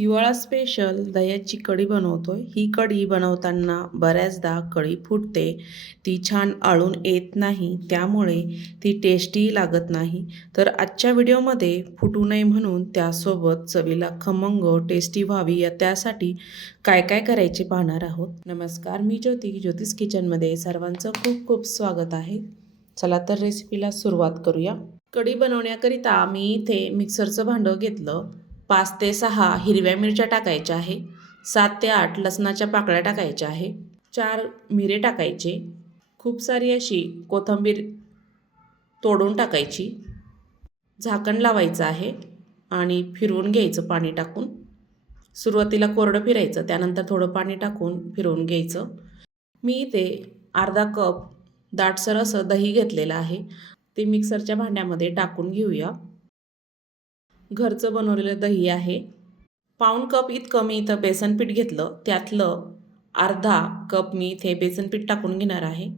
हिवाळा स्पेशल दह्याची कढी बनवतोय। ही कढी बनवताना बऱ्याचदा कढी फुटते, ती छान आळून येत नाही, त्यामुळे ती टेस्टी लागत नाही। तर आजच्या व्हिडिओमध्ये फुटू नये म्हणून त्यासोबत चवीला खमंग टेस्टी व्हावी या त्यासाठी काय काय करायचे पाहणार आहोत। नमस्कार, मी ज्योती, ज्योतिष किचनमध्ये सर्वांचं खूप खूप स्वागत आहे। चला तर रेसिपीला सुरुवात करूया। कढी बनवण्याकरिता मी इथे मिक्सरचं भांडं घेतलं। 5 ते 6 हिरव्या मिरच्या टाकायच्या आहे, 7 ते 8 लसणाच्या पाकळ्या टाकायच्या आहे, 4 मिरे टाकायचे, खूप सारी अशी कोथिंबीर तोडून टाकायची, झाकण लावायचं आहे आणि फिरवून घ्यायचं पाणी टाकून। सुरुवातीला कोरडं फिरायचं, त्यानंतर थोडं पाणी टाकून फिरवून घ्यायचं। मी इथे अर्धा कप दाटसर असं दही घेतलेलं आहे, ते मिक्सरच्या भांड्यामध्ये टाकून घेऊया। घरचं बनवलेलं दही आहे। पाऊण कप इतकं मी इथं बेसन पीठ घेतलं, त्यातलं अर्धा कप मी इथे बेसन पीठ टाकून घेणार आहे।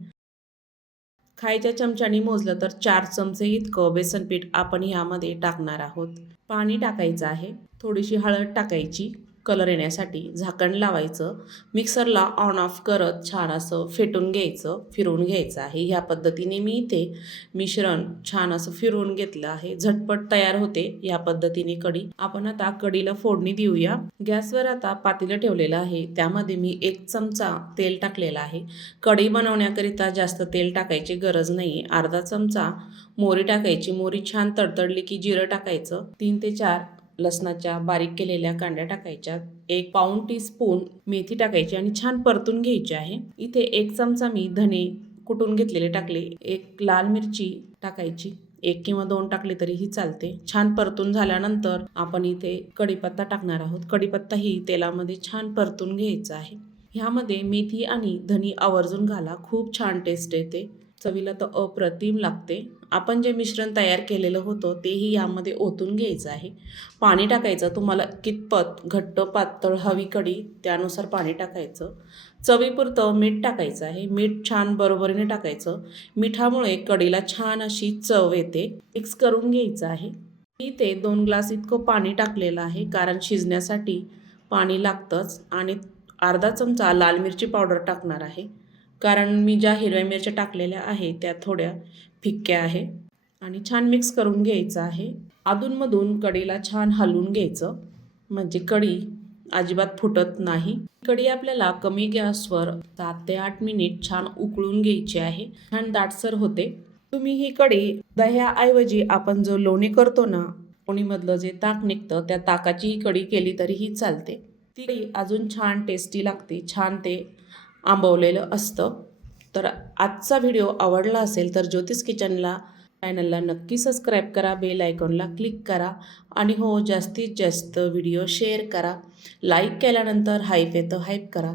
खायच्या चमच्याने मोजलं तर 4 चमचे इतकं बेसन पीठ आपण यामध्ये टाकणार आहोत। पाणी टाकायचं आहे, थोडीशी हळद टाकायची कलर येण्यासाठी, झाकण लावायचं, मिक्सरला ऑन ऑफ करत छान असं फेटून घ्यायचं, फिरवून घ्यायचं आहे। ह्या पद्धतीने मी इथे मिश्रण छान असं फिरवून घेतलं आहे। झटपट तयार होते या पद्धतीने कढी। आपण आता कढीला फोडणी देऊया। गॅसवर आता पातेलं ठेवलेलं आहे, त्यामध्ये मी 1 चमचा तेल टाकलेला आहे। कढी बनवण्याकरिता जास्त तेल टाकायची गरज नाही। अर्धा चमचा मोहरी टाकायची, मोहरी छान तडतडली की जिरं टाकायचं, 3 ते 4 लसणाच्या बारीक केलेल्या कांड्या टाकायच्या, 1 पाऊण टीस्पून मेथी टाकायची आणि छान परतून घ्यायची आहे। इथे 1 चमचा मी धने कुटून घेतलेले टाकले, 1 लाल मिरची टाकायची, 1 किंवा 2 टाकले तरीही चालते। छान परतून झाल्यानंतर आपण इथे कढीपत्ता टाकणार आहोत। कढीपत्ता ही तेलामध्ये छान परतून घ्यायचा आहे। ह्यामध्ये मेथी आणि धनी आवर्जून घाला, खूप छान टेस्ट येते, चवीला तर अप्रतिम लागते। आपण जे मिश्रण तयार केलेलं होतं तेही यामध्ये ओतून घ्यायचं आहे। पाणी टाकायचं, तुम्हाला कितपत घट्ट पातळ हवी कढी त्यानुसार पाणी टाकायचं। चवीपुरतं मीठ टाकायचं आहे, मीठ छान बरोबरीने टाकायचं। मिठामुळे कढीला छान अशी चव येते। मिक्स करून घ्यायचं आहे। मी इथे 2 ग्लास इतकं पाणी टाकलेलं आहे, कारण शिजण्यासाठी पाणी लागतंच। आणि अर्धा चमचा लाल मिरची पावडर टाकणार आहे, कारण मी ज्या हिरव्या मिरच्या टाकलेल्या आहेत त्या थोड्या फिक्क्या आहे। आणि छान मिक्स करून घ्यायचं आहे। अधूनमधून कढीला छान हलवून घ्यायचं, म्हणजे कढी अजिबात फुटत नाही। कढी आपल्याला कमी गॅसवर 7 ते 8 मिनिट छान उकळून घ्यायची आहे, छान दाटसर होते। तुम्ही ही कढी दह्याऐवजी आपण जो लोणी करतो ना, लोणीमधलं जे ताक निघतं त्या ताकाची ही कढी केली तरीही चालते, ती कढी अजून छान टेस्टी लागते, छान ते आंबवलेलं असतं। तर आजचा व्हिडिओ आवडला असेल तर ज्योतिष किचनला चॅनलला नक्की सबस्क्राईब करा, बेल आयकॉनला क्लिक करा आणि हो, जास्तीत जास्त व्हिडिओ शेअर करा। लाईक केल्यानंतर हाईप येतं, हाईप करा।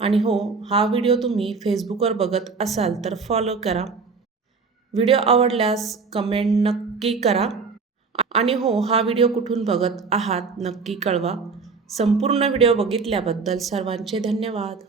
आणि हो, हा व्हिडिओ तुम्ही फेसबुकवर बघत असाल तर फॉलो करा। व्हिडिओ आवडल्यास कमेंट नक्की करा आणि हो, हा व्हिडिओ कुठून बघत आहात नक्की कळवा। संपूर्ण व्हिडिओ बघितल्याबद्दल सर्वांचे धन्यवाद।